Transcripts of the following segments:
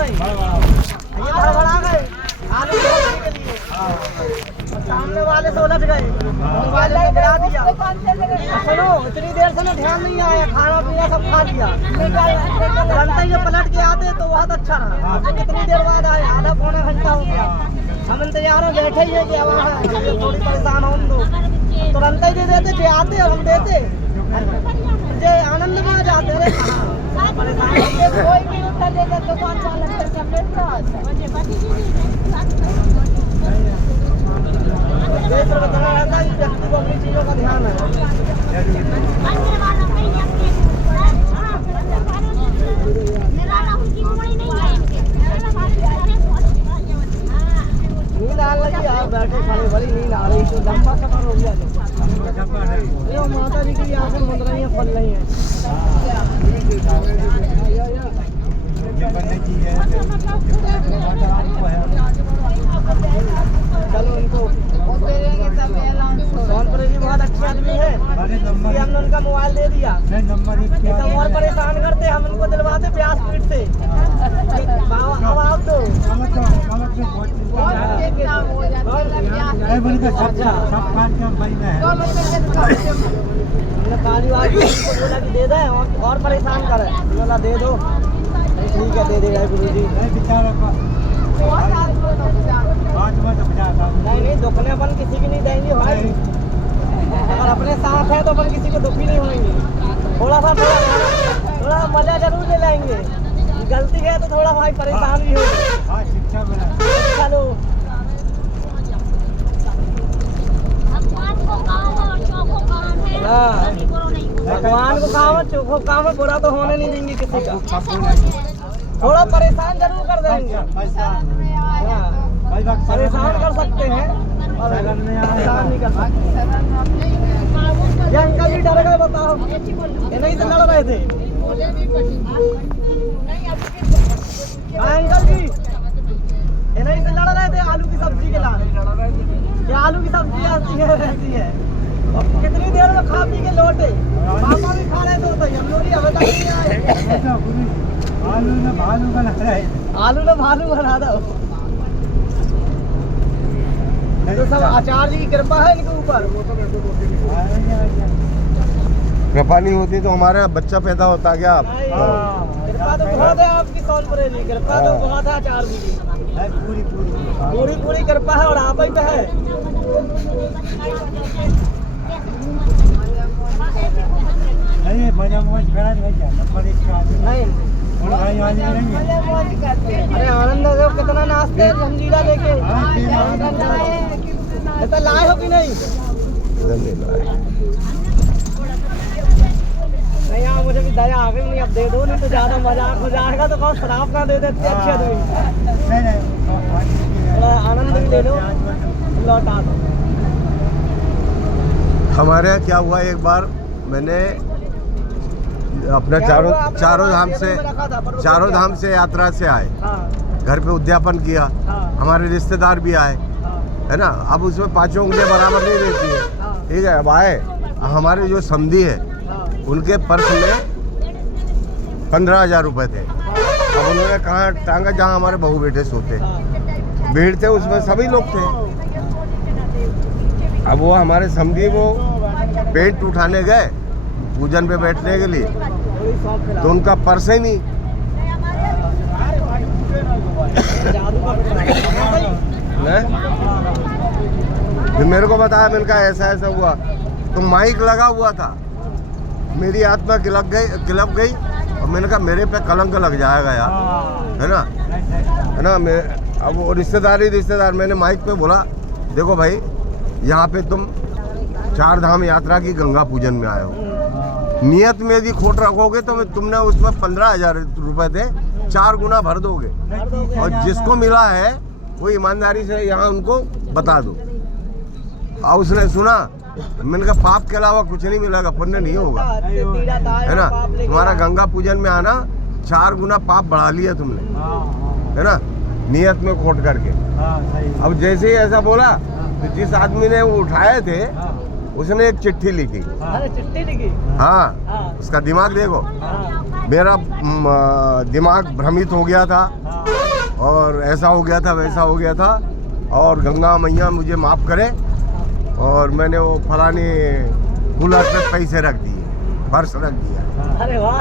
नहीं, ये भड़बड़ा गए आलू के लिए। सामने वाले से उलझ गए, मोबाइल में गिरा दिया। सुनो, इतनी देर से ना ध्यान नहीं आया, खाना पीना सब खा लिया। तुरंत ही पलट के आते तो बहुत अच्छा रहा। कितनी देर बाद आए, आधा पौना घंटा हो गया। हम इंतजार में बैठे ही है कि अब थोड़ी परेशान हो तो तुरंत ही दे देते थे, आते और हम देते। मुझे आनंद में आ जाते रहे। कोई भी उत्तर देगा दुकान चालक बताना रहता है कि व्यक्ति को अपनी चीजों का ध्यान है। नींद आ रही है, बैठे खाने बड़ी नींद आ रही, तो लंबा सफर हो गया। जो माता जी की आंखें मुंद रही हैं, फल रही हैं। चलो इनको सोनपुर जी बहुत अच्छे आदमी है, हमने उनका मोबाइल दे दिया। हम और परेशान करते, हम उनको दिलवाते प्यास पीट से। अब आप दो खाली वाली बोला कि दे दे और परेशान करे, बोला दे दो। ठीक है, दे देगा गुरु जी। नहीं, दुखने अपन किसी की नहीं देंगे भाई। अगर अपने साथ है तो अपन किसी को दुखी नहीं होंगे। थोड़ा मजा जरूर ले लेंगे। गलती है तो थोड़ा भाई परेशान भी हो। चलो भगवान को काम चोखो काम है, बुरा तो होने नहीं देंगे किसी का। थोड़ा परेशान जरूर कर देंगे, परेशान कर सकते हैं, परेशान नहीं कर सकते। ये अंकल भी डर गए, बताओ, ये नहीं से लड़ रहे थे। अंकल जी ये नहीं से लड़ रहे थे आलू की सब्जी के लिए। ये आलू की सब्जी आती है रहती है, और कितनी देर में खा पी के लौटे। पापा भी खा रहे थे, हम लोग ही अभी तक नहीं आए। आलू ने भालू बना दो। तो सब आचार्य जी की कृपा है इनके ऊपर। कृपा नहीं होती तो हमारा बच्चा पैदा होता क्या? आप कृपा तो बहुत है आपकी सोनपुर जी, कृपा तो बहुत है आचार्य जी की। पूरी कृपा है और आप ही पे है। अरे आनंद है, कितना नाचते हैं जंजीरा लेके। ऐसा लाए हो कि नहीं? नहीं यार, मुझे भी दया आ गई। नहीं अब दे दो, नहीं तो ज्यादा मजाक हो जाएगा। तो कौन शराब ना दे देते अच्छे आदमी। आनंद भी ले लो, लौटा दो। हमारे यहाँ क्या हुआ, एक बार मैंने अपना चारों धाम से यात्रा से आए, घर पे उद्यापन किया, हमारे रिश्तेदार भी आए, है ना। अब उसमें पांचों उंगलियां बराबर नहीं रहती है, ठीक है। अब आए, हमारे जो समधी है उनके पर्स में 15,000 रुपये थे। अब उन्होंने कहाँ टांगा, जहाँ हमारे बहू बेटे सोते, भीड़ थे उसमें सभी लोग थे। अब वो हमारे समधी वो पेंट उठाने गए पूजन पे बैठने के लिए, तो उनका पर्स ही नहीं। फिर मेरे को बताया, मैंने कहा ऐसा ऐसा हुआ, तो माइक लगा हुआ था। मेरी आत्मा किलक गई और मैंने कहा मेरे पे कलंक लग जाएगा यार, है ना। अब वो रिश्तेदार मैंने माइक पे बोला, देखो भाई, यहाँ पे तुम 4 धाम यात्रा की गंगा पूजन में आए हो, नियत में यदि खोट रखोगे तो तुमने उसमें 15,000 रुपये थे, 4 गुना भर दोगे। और जिसको मिला है वो ईमानदारी से यहाँ उनको बता दो। और उसने सुना, मैंने कहा पाप के अलावा कुछ नहीं मिलेगा, पुण्य नहीं होगा, है ना। तुम्हारा गंगा पूजन में आना 4 गुना पाप बढ़ा लिया तुमने, है ना, नियत में खोट करके। अब जैसे ही ऐसा बोला तो जिस आदमी ने वो उठाए थे उसने एक चिट्ठी लिखी। चिट्ठी लिखी? हाँ, उसका दिमाग देखो। मेरा दिमाग भ्रमित हो गया था और ऐसा हो गया था वैसा हो गया था, और गंगा मैया मुझे माफ़ करे, और मैंने वो फलानी कूलर पे पैसे रख दिए, पर्स रख दिया। अरे वाह।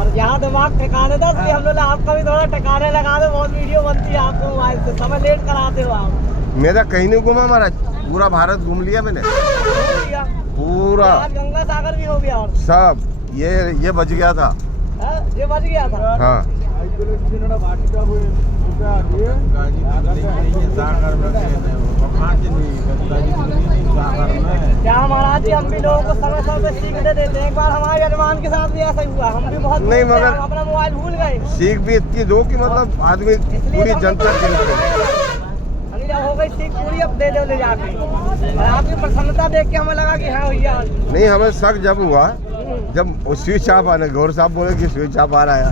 और यहाँ दिमाग ठिकाने था, इसलिए हम लोग आपका भी थोड़ा ठिकाने लगा दो। बहुत वीडियो बनती है आपको मोबाइल से, समय लेट कराते हो आप। मेरा कहीं नहीं घूमा महाराज, पूरा भारत घूम लिया मैंने पूरा। आज गंगा सागर भी हो गया और सब ये बच गया था। ये बच गया था। हाँ क्या महाराज जी, हम भी लोगों को समय समय पे सीख देते हैं। एक बार हमारे यजमान के साथ भी ऐसा ही हुआ, हम भी बहुत नहीं, मगर अपना मोबाइल भूल गए। सीख भी इतनी दो कि मतलब आदमी पूरी जनता हो गई सीख पूरी, अब दे दो ले जाके। आपकी प्रसन्नता देख के हमें लगा कि हाँ भैया। नहीं, हमें शक जब हुआ जब वो स्विच ऑफ आने, गौर साहब बोले कि स्विच ऑफ आ रहा है,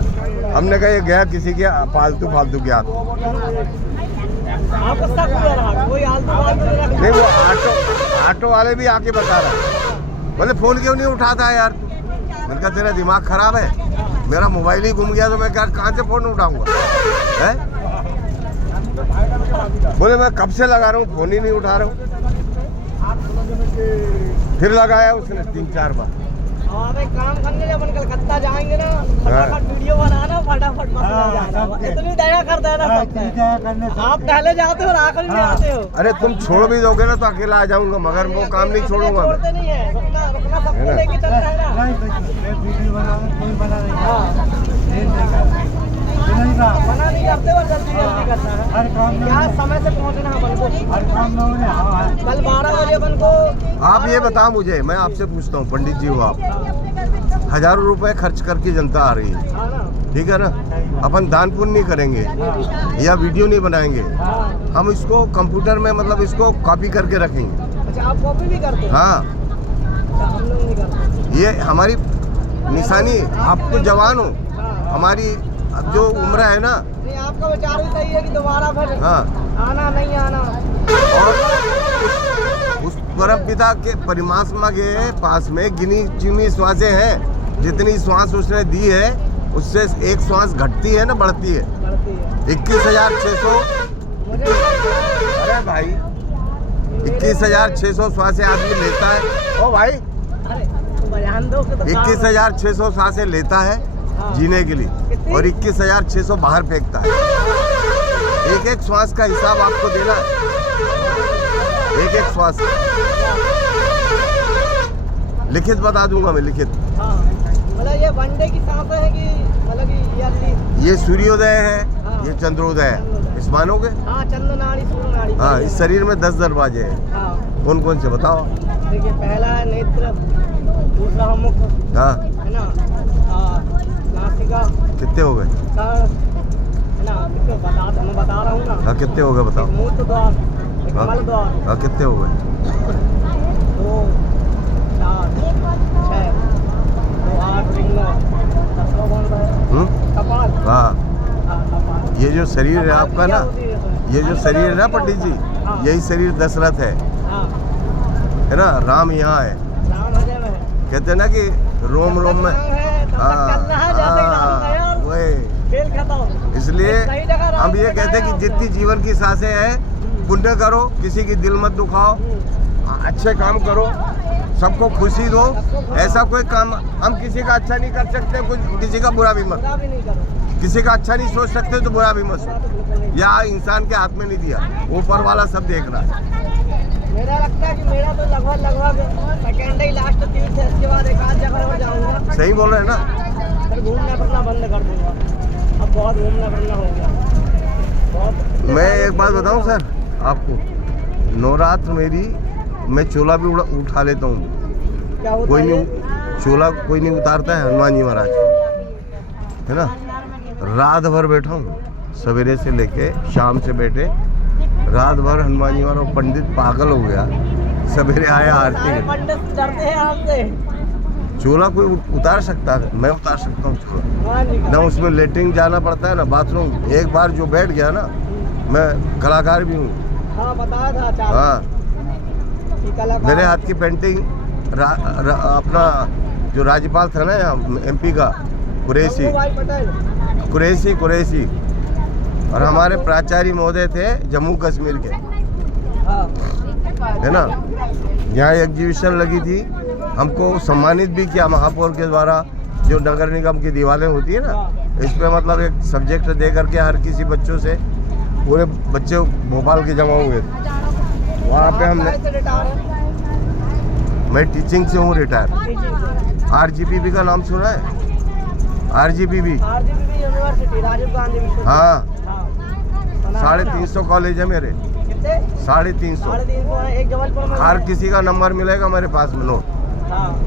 हमने कहा ये गया किसी के फालतू के हाथ। आपको शक हुआ रहा, कोई आलतू नहीं, वो ऑटो वाले भी आके बता रहा, बोले फोन क्यों नहीं उठाता है यार। मैंने कहा तेरा दिमाग खराब है, मेरा मोबाइल ही गुम गया तो मैं कहाँ से फोन उठाऊंगा है। बोले मैं कब से लगा रहा हूँ, फोन ही नहीं उठा रहा हूँ। फिर लगाया उसने 3-4 बार। आप एक काम करने जब अपन कलकत्ता जाएंगे ना, फटाफट वीडियो बनाना, फटाफट इतनी दया कर देना सबसे। आप पहले जाते हो और आखिरी में आते हो। अरे तुम छोड़ भी दोगे ना तो अकेला आ जाऊंगा, मगर वो काम नहीं छोड़ूंगा मैं। छोड़ते नहीं है, रुकना सबको लेके चलता है ना। मना नहीं करते और जल्दी करना है। क्या समय से पहुंचना है अपन को। कल 12 बजे अपन को। आप ये बताओ मुझे, मैं आपसे पूछता हूँ, पंडित जी हो आप, हजारों रुपए खर्च करके जनता आ रही है, ठीक है ना, अपन दान पुण्य नहीं करेंगे या वीडियो नहीं बनाएंगे, हम इसको कंप्यूटर में मतलब इसको कॉपी करके रखेंगे। अच्छा, आप कॉपी भी करते हैं? हाँ, हम लोग नहीं करते। ये हमारी निशानी, आप तो जवान हो, हमारी अब जो उम्र है ना। नहीं, आपका विचार भी सही है कि दोबारा फिर आना नहीं आना। और उस परम पिता के परमात्मा के पास में गिनी चुनी श्वासें हैं, जितनी श्वास उसने दी है उससे एक श्वास घटती है ना बढ़ती है। 21,600। अरे भाई 21,600 श्वासें आदमी लेता है। ओ भाई 21,600 श्वासें लेता है जीने के लिए, और 21,600 बाहर फेंकता है। एक एक श्वास का हिसाब आपको देना, एक एक श्वास लिखित बता दूंगा मैं, लिखित। मतलब ये वनडे की सांसें है कि मतलब ये सूर्योदय है, ये चंद्रोदय है, इस मानोगे? हाँ, चंद्र नाड़ी सूर्य नाड़ी। हाँ, इस शरीर में 10 दरवाजे हैं। कौन कौन से बताओ? देखिए, पहला है नेत्र, दूसरा मुख, हाँ है ना, नासिका। कितने हो गए? मैं बता रहा हूँ ना। हाँ, कितने हो गए बताओ? मूत्र द्वार, कमल द्वार। हाँ, कितने हो गए? 2, 4, 6, 2, 8, 9, कपाल। हाँ, कपाल। ये जो शरीर है आपका ना, ये जो शरीर है ना पंडित जी, यही शरीर दशरथ है ना। राम यहाँ है, कहते हैं ना कि रोम रोम में। खेल खत्म। इसलिए हम ये कहते हैं कि जितनी जीवन की सांसें हैं, पुण्य करो, किसी की दिल मत दुखाओ, अच्छे काम करो, सबको खुशी दो। ऐसा कोई काम हम किसी का अच्छा नहीं कर सकते, कुछ किसी का बुरा भी मत, किसी का अच्छा नहीं सोच सकते तो बुरा भी मत सोच। या इंसान के हाथ में नहीं दिया, ऊपर वाला सब देख रहा है। मेरा लगता है कि मेरा तो लगभग सेकेंड ही लास्ट तीर्थ है, इसके बाद एक आध जगह हो जाऊंगा। सही बोल रहे हैं ना? फिर घूमना फिरना बंद कर दूंगा, अब बहुत घूमना फिरना हो गया बहुत। मैं एक बात बताऊं सर आपको, नवरात्र मेरी, मैं चोला भी उठा लेता हूँ। क्या होता कोई है? नहीं, चोला कोई नहीं उतारता है, हनुमान जी महाराज है ना। रात भर बैठा हूँ, सवेरे से लेके शाम से बैठे, रात भर हनुमान जी महाराज। पंडित पागल हो गया, सवेरे आया आरती। पंडित डरते हैं आपसे। चोला कोई उतार सकता है? मैं उतार सकता हूँ चोला ना, उसमें लेटरिन जाना पड़ता है ना, बाथरूम। एक बार जो बैठ गया ना, मैं कलाकार भी हूँ। हाँ, बताया था। हाँ, मेरे हाथ की पेंटिंग अपना जो राज्यपाल था ना MP का, कुरैशी भाई पटेल। कुरैशी और हमारे प्राचार्य महोदय थे जम्मू कश्मीर के, हाँ है ना। यहाँ एग्जीबिशन लगी थी, हमको सम्मानित भी किया महापौर के द्वारा। जो नगर निगम की दीवारें होती है ना, इस पे मतलब एक सब्जेक्ट दे करके हर किसी बच्चों से, पूरे बच्चे भोपाल के जमा हुए थे वहाँ पे। हमने, मैं टीचिंग से हूँ रिटायर। RGPB का नाम सुना है? RGPB यूनिवर्सिटी, राजीव गांधी विश्वविद्यालय। हाँ, 350 कॉलेज है मेरे। 350। एक जबलपुर में। हर किसी का नंबर मिलेगा मेरे पास में, नो।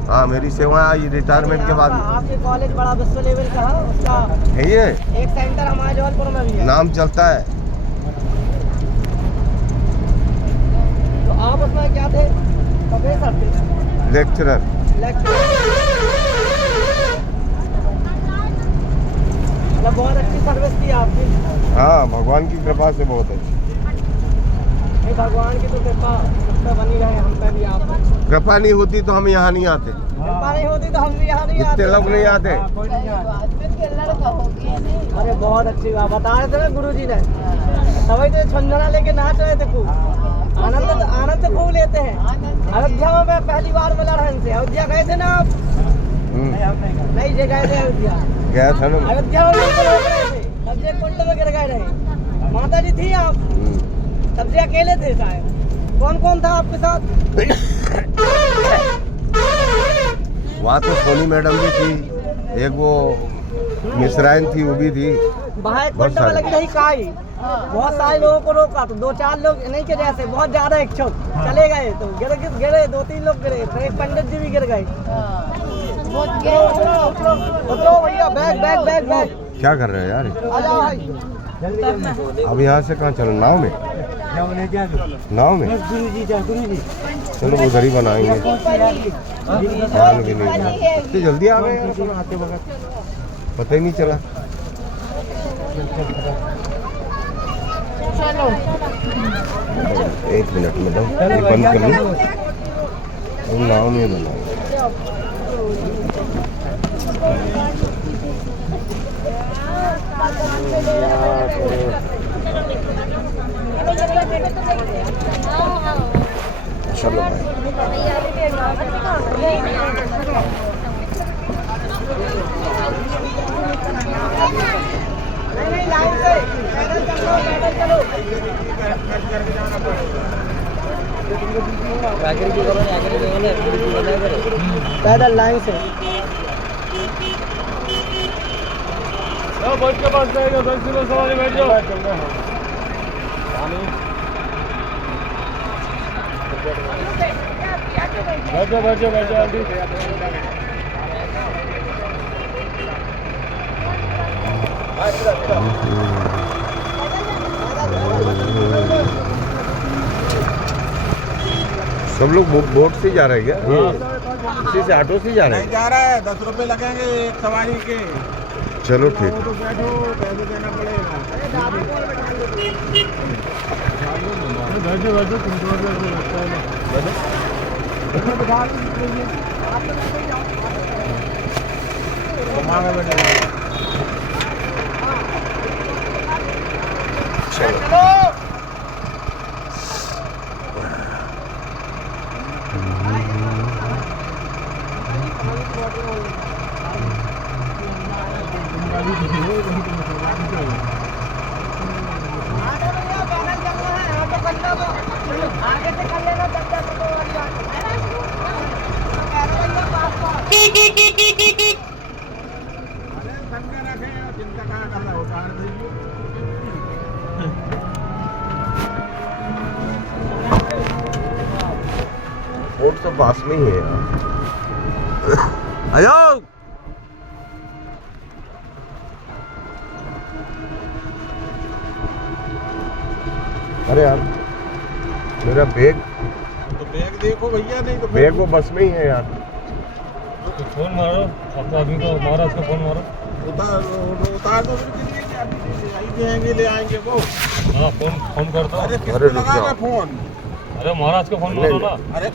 हाँ, मेरी सेवाएं आई रिटायरमेंट के बाद। आपके कॉलेज बड़ा विश्व लेवल का है, उसका है ये एक सेंटर हमारे जबलपुर में भी है, नाम चलता है। तो आप उसमें क्या थे? प्रोफेसर थे? लेक्चरर। मतलब बहुत अच्छी सर्विस थी आपकी। हाँ, भगवान की कृपा से बहुत अच्छी। नहीं, भगवान की तो कृपा बनी रहे हम पे भी, आप पे। कृपा नहीं होती तो हम यहाँ नहीं आते, कृपा नहीं होती तो हम भी यहाँ नहीं आते। इतने लोग नहीं आते। अरे बहुत अच्छी बात बता रहे थे ना गुरुजी ने, तभी तो झंझना लेके नाच रहे थे खूब। आनंद खूब लेते हैं। अयोध्या में मैं पहली बार मिला रहा इनसे। अयोध्या गए थे ना आप? नहीं, जे गए थे अयोध्या। गया था ना। अयोध्या में बिल्कुल रोक रहे थे, तब से कुंड में गिर गए रहे। माता जी थी आप, तब से अकेले थे शायद। कौन कौन था आपके साथ? वहाँ तो सोनी मैडम भी थी, एक वो मिश्राइन थी, वो भी थी। वहाँ कुंड में लगी रही काई, बहुत सारे लोगों को रोका तो 2-4 लोग नहीं के जैसे बहुत ज्यादा इच्छुक चले गए, तो गिरे 2-3 लोग गिरे, तो एक पंडित जी भी गिर गए। उतरो भैया, बैग। क्या कर रहे हैं यार? आ जाओ भाई। अब यहाँ से कहाँ चलो? नाव में? नाव में? चलो उधर ही बनाएंगे। तो जल्दी आ गए यार, आते वक्त पता ही नहीं चला। चलो 1 मिनट में दो, बंद कर लो। हम नाव में बनाएंगे। चलो नहीं, लाइन से पैदल चलो। पैदल लाइन से। बस के पास जाएगा, 10 किलो सवारी बैठ जाओ। बैठ जाओ अभी। सब लोग बोट से जा रहे हैं क्या? इसी से ऑटो से जा रहे हैं? जा रहा है, 10 रुपए लगेंगे एक सवारी के। चलो ठीक। तो बैठो, पैसे देना पड़ेगा। बैठो तुमको लगता है। चलो आगे से कर लेना, तब तक तो वाली बात चिंता कहाँ कर रहा होता है? बोट तो पास में ही है यार। आयो अरे यार, मेरा बैग तो बैग देखो भैया, नहीं तो बैग वो बस में ही है यार। तो फोन मारो अपना आदमी को, महाराज को फोन मारो। उतार दो, ले आएंगे वो। हाँ, फोन कर दो। अरे रुक जाओ। फोन, अरे महाराज को फोन मारो ना। अरे